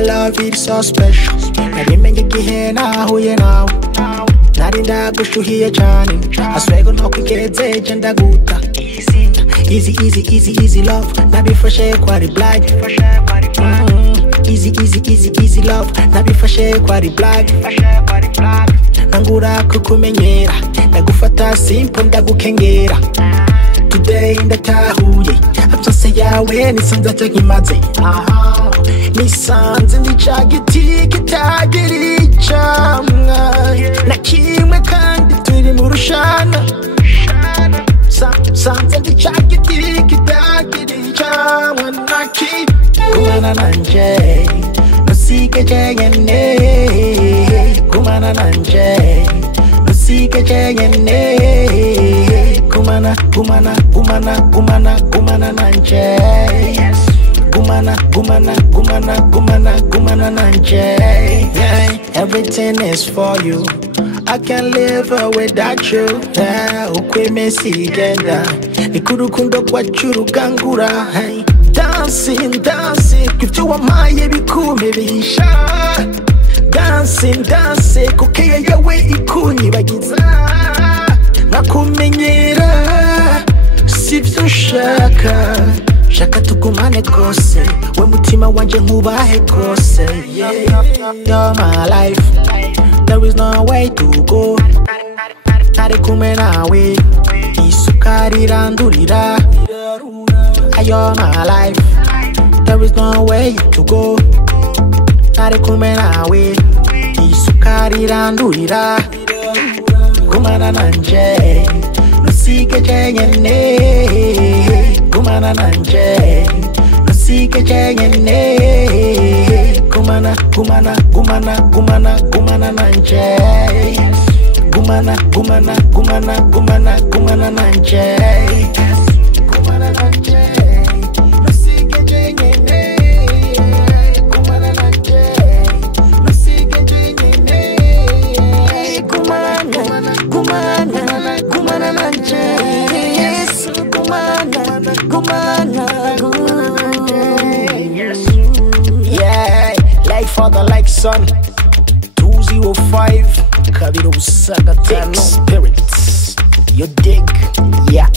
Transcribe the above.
Love is so special. Nabimenye igihe nahuye nawe nari ndagushuhiye cyane aswego no kwigeze je ndaguta easy love nabifashe kwari black easy love nabifashe kwari black nangura kukumenyera ndagufata simple ndagukengera today ndatahuye byose yawe nisanze cyakimaze nisanze ndicagiti kitagira icamwa na kimwe kandi turi mu rushana sanze ndicagiti kitagira icamwa na kimwe kumana nanje nusike jenyene kumana nanje nusike jenyene kumana nanje Gumana nanje. Everything is for you. I can't live without you. Ukwe mesi genda nikurukundo kwa churu gangura. Dancing kuftu wa maye bikume bisha. Dancing kukeya yawe ikunyi bagiza nakumenyera sivyo shaka tugumane kose we mutima wanje nkubahe kose you're my life there is no way to go nari kumwe nawe isukari irandurira you're my life there is no way to go nari kumwe nawe isukari irandurira kumana nanje nusike jenyene kumana nanje nusike jenyene kumana nanje kumana nanje kumana nanje nusike jenyene kumana nanje nusike jenyene kumana nanje yes kumana yeah like father like son 205 Kabiro Sagatano spirits you dig yeah